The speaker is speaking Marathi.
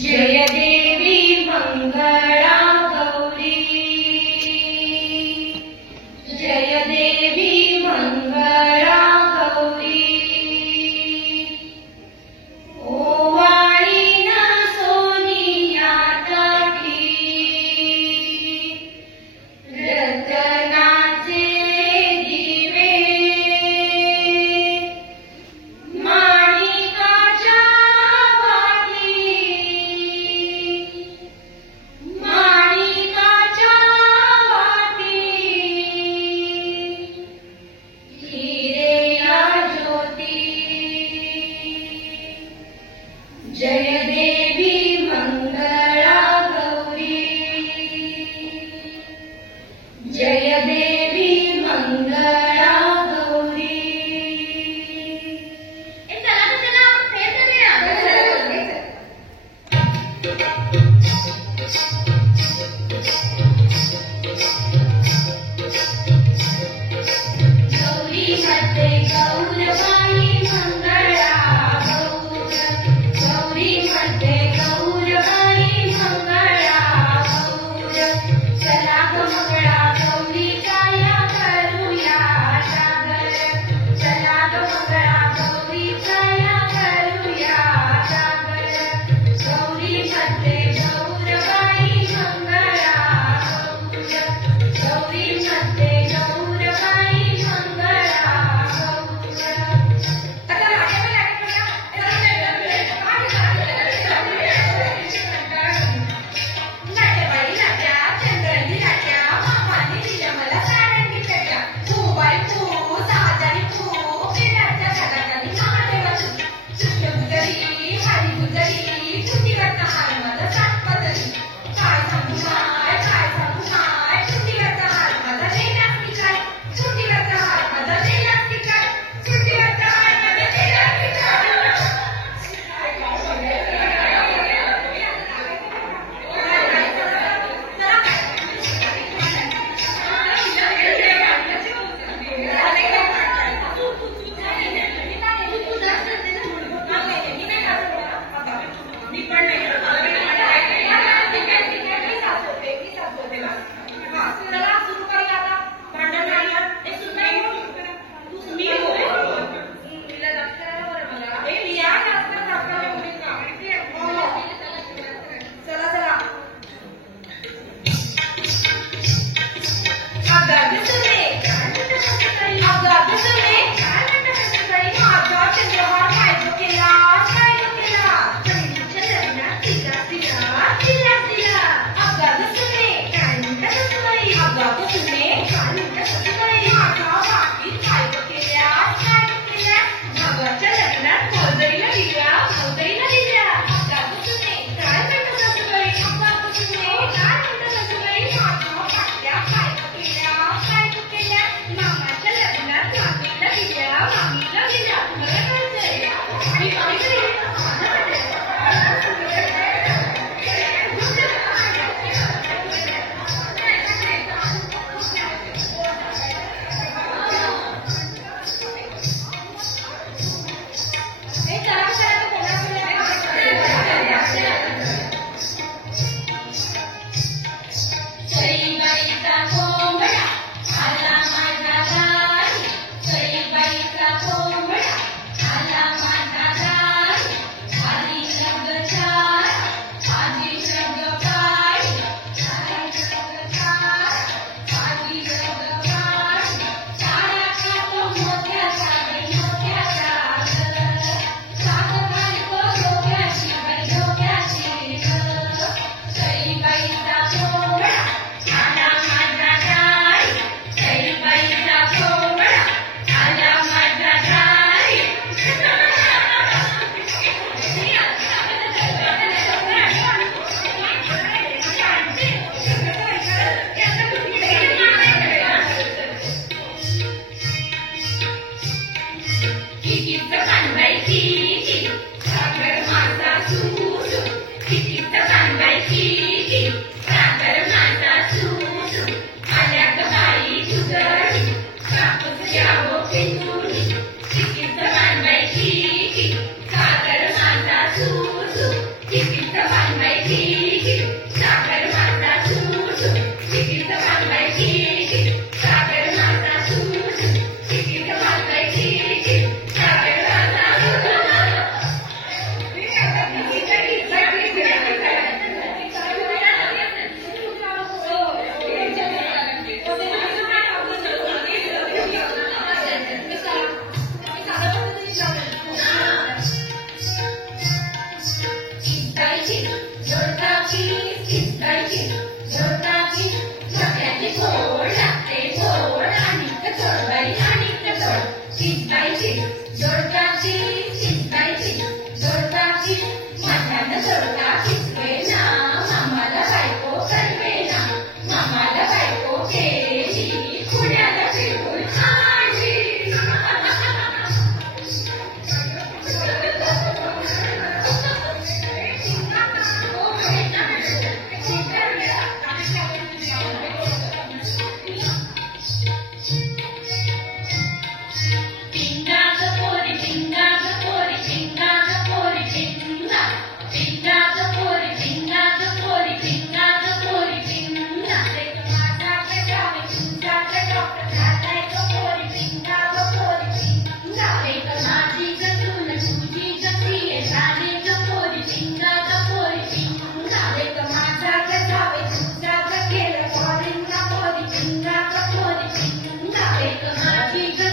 जय देवी मंगला गौरी, जय देवी मंगला गौरी। ओवाळी ना सोनिया तटी, रतनाचे दिवे, माणिकाच्या वाती, माणिकाच्या वाती, हिरेया ज्योती। जय देवी मंगला गौरी, जय देवी मंगला गौरी। चला चला फेर करूया। गौरी मध्ये गौरवाई मंगळा गौर, गौरी मध्ये गौरवाई मंगळा गौर। चला ग मंगळा गौरी काया करूया जागर, चला ग मंगळा गौरी काया करूया जागर। गौरी मध्ये गौरवाई मंगळा गौर, गौरी मध्ये गौरवाई मंगळा गौर। आता नाट्यबाई नाट्या, चंद्रनी नाट्या, मामाने दिल्या मला साड्यांनी पेट्या, फुबाई फू, सहाजारी फू, पेड्याच्या घरात महादेवाची कृष्णगुजरी, हरी गुजरी, तुझी रत्न हार माझा सात पदरी। काय सांगू माय, काय सांगू माय, तुझी रत्न हार माझा देण्यास की काय, तुझी रत्न हार माझा देण्यास की काय, तुझी रत्न हार माझा देण्यास की काय। Kiss the चिंगायची जोडकाची चिंगायची जोडकाची माझ्यानं जोडका किसवेना मामाला बायको करवेना मामाला बायको केली पुण्याला फिरून आली Happy